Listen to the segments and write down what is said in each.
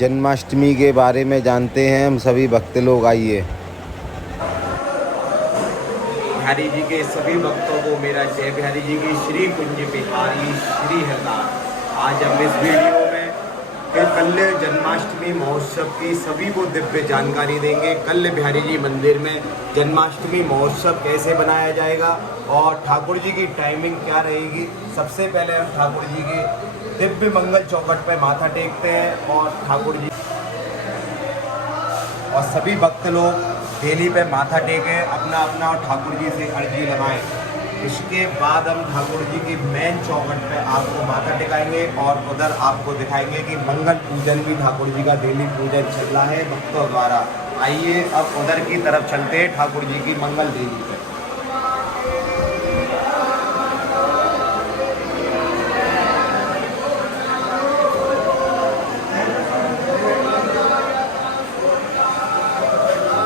जन्माष्टमी के बारे में जानते हैं हम सभी भक्त लोग। आइए। बिहारी जी के सभी भक्तों को मेरा जय बिहारी जी की श्री कुंज बिहारी श्री हरदास। आज हम इस वीडियो में कल जन्माष्टमी महोत्सव की सभी को दिव्य जानकारी देंगे। कल बिहारी जी मंदिर में जन्माष्टमी महोत्सव कैसे बनाया जाएगा और ठाकुर जी की टाइमिंग क्या रहेगी। सबसे पहले हम ठाकुर जी के दिव्य मंगल चौखट पर माथा टेकते हैं और ठाकुर जी और सभी भक्त लोग बेली पे माथा टेके अपना अपना और ठाकुर जी से अर्जी लगाएं। इसके बाद हम ठाकुर जी की मेन चौखट पे आपको माथा टेकाएंगे और उधर आपको दिखाएंगे कि मंगल पूजन भी ठाकुर जी का डेली पूजन चल रहा है भक्तों द्वारा। आइए अब उधर की तरफ चलते हैं ठाकुर जी की मंगल देवी पे।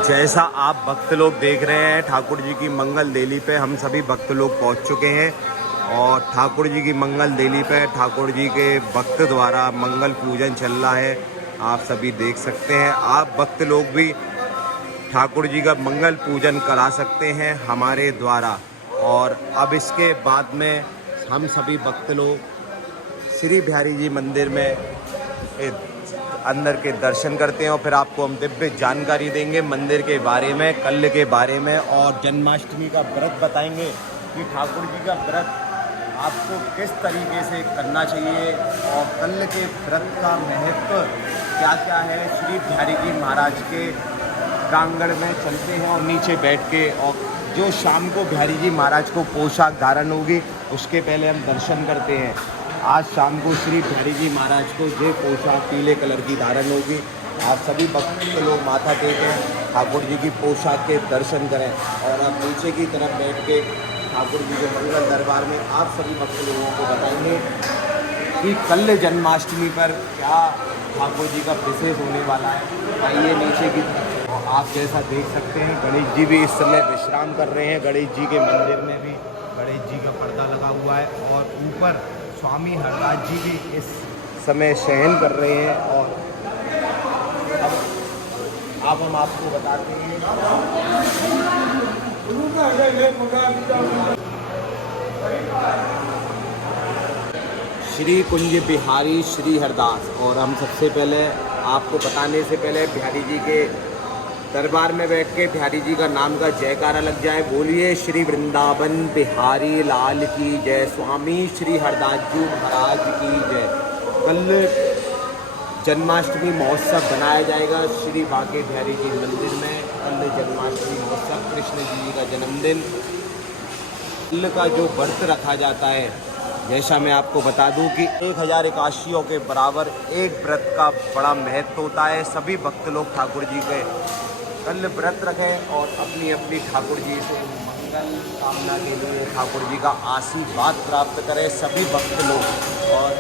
जैसा आप भक्त लोग देख रहे हैं ठाकुर जी की मंगल देली पे हम सभी भक्त लोग पहुंच चुके हैं और ठाकुर जी की मंगल देली पे ठाकुर जी के भक्त द्वारा मंगल पूजन चल रहा है। आप सभी देख सकते हैं। आप भक्त लोग भी ठाकुर जी का मंगल पूजन करा सकते हैं हमारे द्वारा। और अब इसके बाद में हम सभी भक्त लोग श्री बिहारी जी मंदिर में अंदर के दर्शन करते हैं और फिर आपको हम दिव्य जानकारी देंगे मंदिर के बारे में, कल के बारे में और जन्माष्टमी का व्रत बताएंगे कि ठाकुर जी का व्रत आपको किस तरीके से करना चाहिए और कल के व्रत का महत्व क्या क्या है। श्री बिहारी जी महाराज के प्रांगण में चलते हैं और नीचे बैठ के और जो शाम को बिहारी जी महाराज को पोशाक धारण होगी उसके पहले हम दर्शन करते हैं। आज शाम को श्री बिहारी जी महाराज को ये पोशाक पीले कलर की धारण होगी। आप सभी भक्त लोग माथा टेकें, ठाकुर जी की पोशाक के दर्शन करें और आप नीचे की तरफ बैठ के ठाकुर जी के मंगल दरबार में आप सभी भक्त लोगों को बताएंगे कि कल जन्माष्टमी पर क्या ठाकुर जी का विशेष होने वाला है। आइए नीचे की तरफ और आप जैसा देख सकते हैं गणेश जी भी इस समय विश्राम कर रहे हैं। गणेश जी के मंदिर में भी गणेश जी का पर्दा लगा हुआ है और ऊपर स्वामी हरदास जी भी इस समय शयन कर रहे हैं। और अब हम आपको बताते हैं श्री कुंज बिहारी श्री हरदास। और हम सबसे पहले आपको बताने से पहले बिहारी जी के दरबार में बैठ के बिहारी जी का नाम का जयकारा लग जाए। बोलिए श्री वृंदावन बिहारी लाल की जय, स्वामी श्री हरदास जी महाराज की जय। कल जन्माष्टमी महोत्सव बनाया जाएगा श्री बांके बिहारी जी मंदिर में। कल जन्माष्टमी महोत्सव कृष्ण जी का जन्मदिन। कल का जो व्रत रखा जाता है जैसा मैं आपको बता दूं कि 1000 एकादशियों के बराबर एक व्रत का बड़ा महत्व होता है। सभी भक्त लोग ठाकुर जी के कल व्रत रखें और अपनी अपनी ठाकुर जी से मंगल कामना के लिए ठाकुर जी का आशीर्वाद प्राप्त करें सभी भक्त लोग। और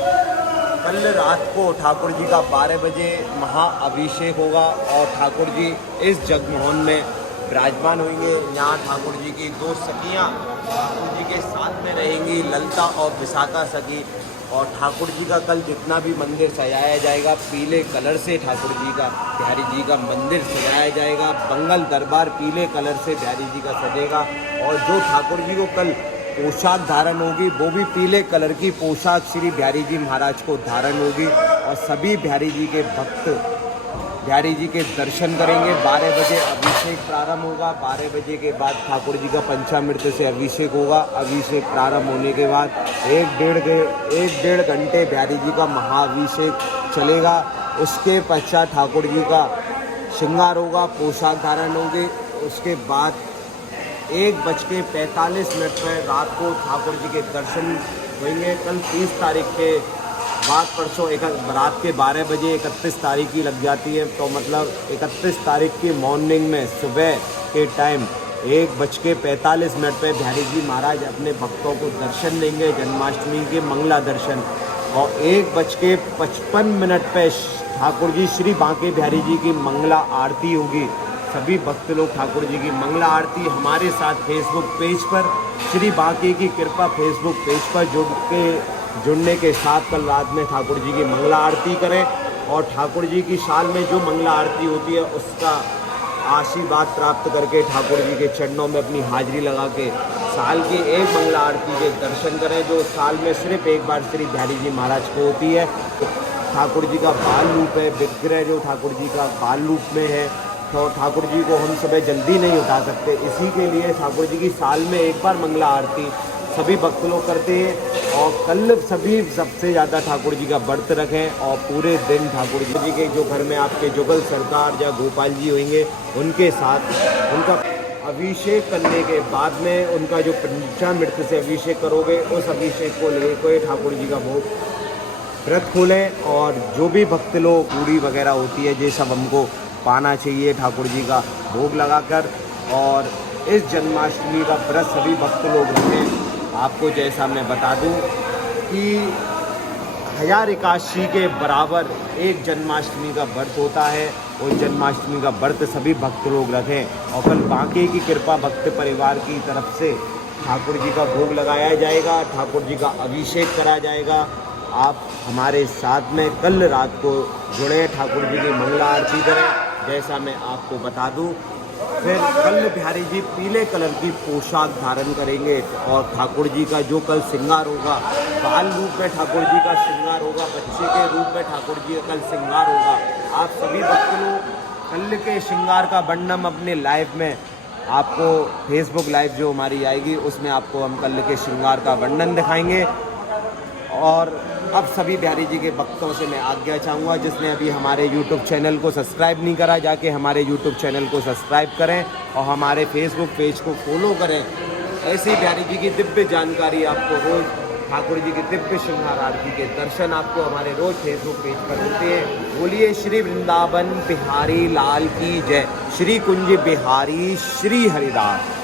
कल रात को ठाकुर जी का 12 बजे महाअभिषेक होगा और ठाकुर जी इस जगमोहन में विराजमान होंगे। यहाँ ठाकुर जी की 2 सखियाँ ठाकुर जी के साथ में रहेंगी, ललिता और विशाखा सखी। और ठाकुर जी का कल जितना भी मंदिर सजाया जाएगा पीले कलर से ठाकुर जी का बिहारी जी का मंदिर सजाया जाएगा। मंगल दरबार पीले कलर से बिहारी जी का सजेगा और जो ठाकुर जी को कल पोशाक धारण होगी वो भी पीले कलर की पोशाक श्री बिहारी जी महाराज को धारण होगी। और सभी बिहारी जी के भक्त बिहारी जी के दर्शन करेंगे। 12 बजे अभिषेक प्रारंभ होगा। 12 बजे के बाद ठाकुर जी का पंचामृत से अभिषेक होगा। अभिषेक प्रारंभ होने के बाद एक डेढ़ घंटे बिहारी जी का महाअभिषेक चलेगा। उसके पश्चात ठाकुर जी का श्रृंगार होगा, पोशाक धारण होगी। उसके बाद 1:45 पर रात को ठाकुर जी के दर्शन होंगे। कल 30 तारीख के बाद परसों रात के 12 बजे 31 तारीख की लग जाती है। तो मतलब 31 तारीख की मॉर्निंग में सुबह के टाइम 1:45 पे बिहारी जी महाराज अपने भक्तों को दर्शन देंगे जन्माष्टमी के मंगला दर्शन। और 1:55 पे ठाकुर जी श्री बांके बिहारी जी की मंगला आरती होगी। सभी भक्त लोग ठाकुर जी की मंगला आरती हमारे साथ फेसबुक पेज पर श्री बांके की कृपा फेसबुक पेज पर जुड़ने के साथ कल रात में ठाकुर जी की मंगला आरती करें। और ठाकुर जी की साल में जो मंगला आरती होती है उसका आशीर्वाद प्राप्त करके ठाकुर जी के चरणों में अपनी हाजिरी लगा के साल की एक मंगला आरती के दर्शन करें, जो साल में सिर्फ एक बार श्री बिहारी जी महाराज को होती है। ठाकुर जी का बाल रूप है, विग्रह जो ठाकुर जी का बाल रूप में है, तो ठाकुर जी को हम सुबह जल्दी नहीं उठा सकते, इसी के लिए ठाकुर जी की साल में एक बार मंगला आरती सभी भक्त लोग करते हैं। और कल सभी सबसे ज़्यादा ठाकुर जी का व्रत रखें और पूरे दिन ठाकुर जी के जो घर में आपके जुगल सरकार या गोपाल जी होंगे उनके साथ उनका अभिषेक करने के बाद में उनका जो पंचामृत से अभिषेक करोगे उस अभिषेक को लेकर ठाकुर जी का भोग व्रत खोलें। और जो भी भक्त लोग पूरी वगैरह होती है ये सब हमको पाना चाहिए ठाकुर जी का भोग लगाकर। और इस जन्माष्टमी का व्रत सभी भक्त लोग रखें। आपको जैसा मैं बता दूं कि 1000 एकादशी के बराबर एक जन्माष्टमी का व्रत होता है। उस जन्माष्टमी का व्रत सभी भक्त लोग रखें और कल बांके की कृपा भक्त परिवार की तरफ से ठाकुर जी का भोग लगाया जाएगा, ठाकुर जी का अभिषेक करा जाएगा। आप हमारे साथ में कल रात को जुड़े, ठाकुर जी की मंगला आरती करें। जैसा मैं आपको बता दूं, फिर कल बिहारी जी पीले कलर की पोशाक धारण करेंगे और ठाकुर जी का जो कल श्रृंगार होगा, बाल रूप में ठाकुर जी का श्रृंगार होगा, बच्चे के रूप में ठाकुर जी का कल श्रृंगार होगा। आप सभी भक्त लोग कल के श्रृंगार का वर्णन अपने लाइव में आपको फेसबुक लाइव जो हमारी आएगी उसमें आपको हम कल के श्रृंगार का वर्णन दिखाएंगे। और अब सभी बिहारी जी के भक्तों से मैं आज्ञा चाहूँगा, जिसने अभी हमारे YouTube चैनल को सब्सक्राइब नहीं करा जाके हमारे YouTube चैनल को सब्सक्राइब करें और हमारे फेसबुक पेज को फॉलो करें। ऐसी बिहारी जी की दिव्य जानकारी आपको रोज़, ठाकुर जी की दिव्य श्रृंगार आरती के दर्शन आपको हमारे रोज़ फेसबुक पेज पर मिलते हैं। बोलिए श्री वृंदावन बिहारी लाल की जय। श्री कुंज बिहारी श्री हरिदास।